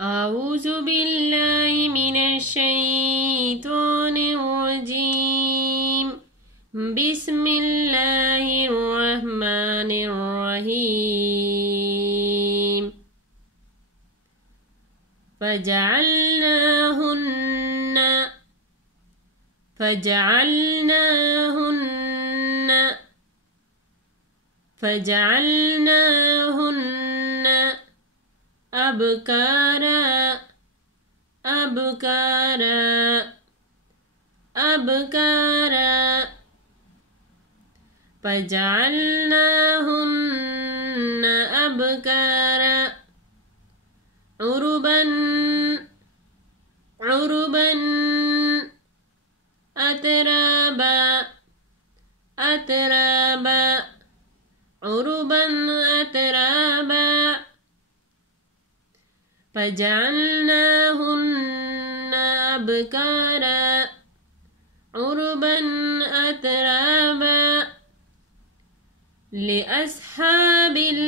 आऊज़ु बिल्लाहि मिनश शैतानिर रजीम। बिस्मिल्लाहिर रहमानिर रहीम। फजअलनाहुन्न अबकारा फजअलनाहुन्न अबकारा उरुबन अतराबा उरुबन अतराबा फजअलनाहुन्न अबकारा उरुबन अतराबा लिअस्हाबिल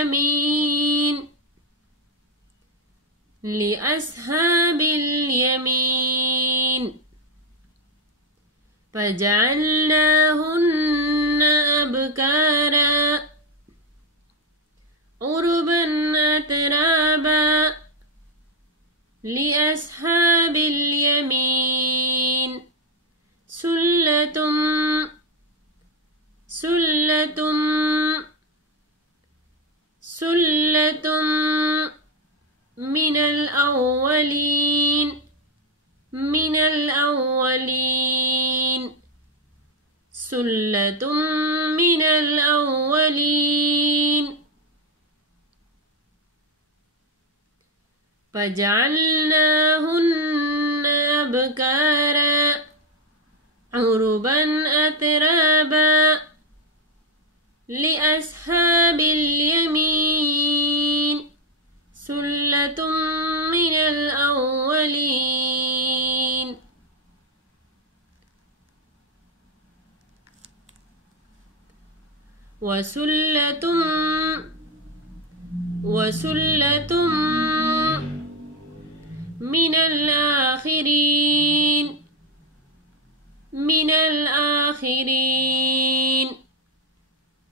यमीन लिअस्हाबिल यमीन फजअलनाहुन्न अबकारा उरुबन अतराबा लिअस्हाबिल यमीन सुल्लतुम मिनल अव्वलीन सुल्लतुम मिनल अव्वलीन फजअलनाहुन्न अबकारा उरुबन अतराबा लिअस्हाबिल यमीन सुल्लतुम मिनल अव्वलीन। वसुल्लतुम मिनल आखिरीन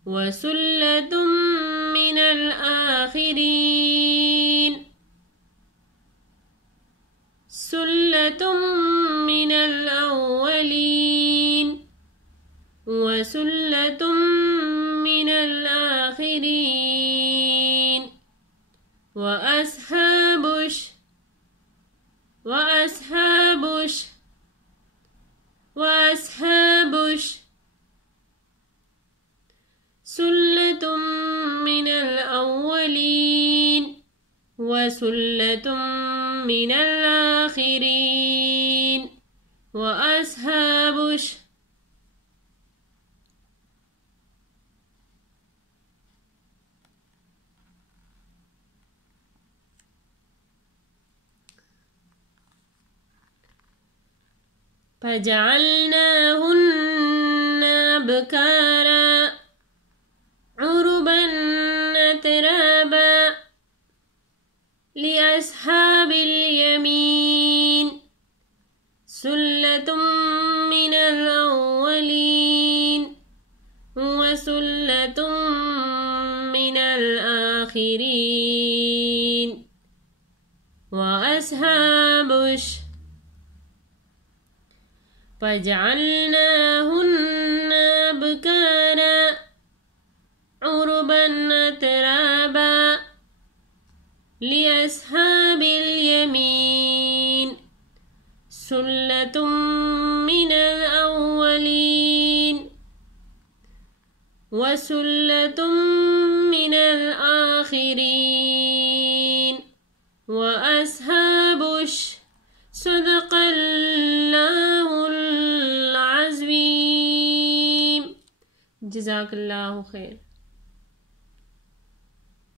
वसुल्लतुम मिनल आखिरीन सुल्लतुम मिनल अव्वलीन वसुल्लतुम मिनल आखिरीन वअस्हाबुश सुल्लतुम मिनल अव्वलीन वसुल्लतुम मिनल आखिरीन वअस्हाबुश फजअलनाहुन्न अबकारा उरुबन अतराबा लिअस्हाबिल यमीन सुल्लतुम मिनल अव्वलीन वसुल्लतुम मिनल आखिरीन वअस्हाबुश फजअलनाहुन्न अबकारा उरुबन अतराबा लिअस्हाबिल यमीन सुल्लतुम मिनल अव्वलीन वसुल्लतुम मिनल आखिरीन वअस्हाबुश सदक़ल्लाहुल अज़ीम। जज़ाकल्लाहु खैर।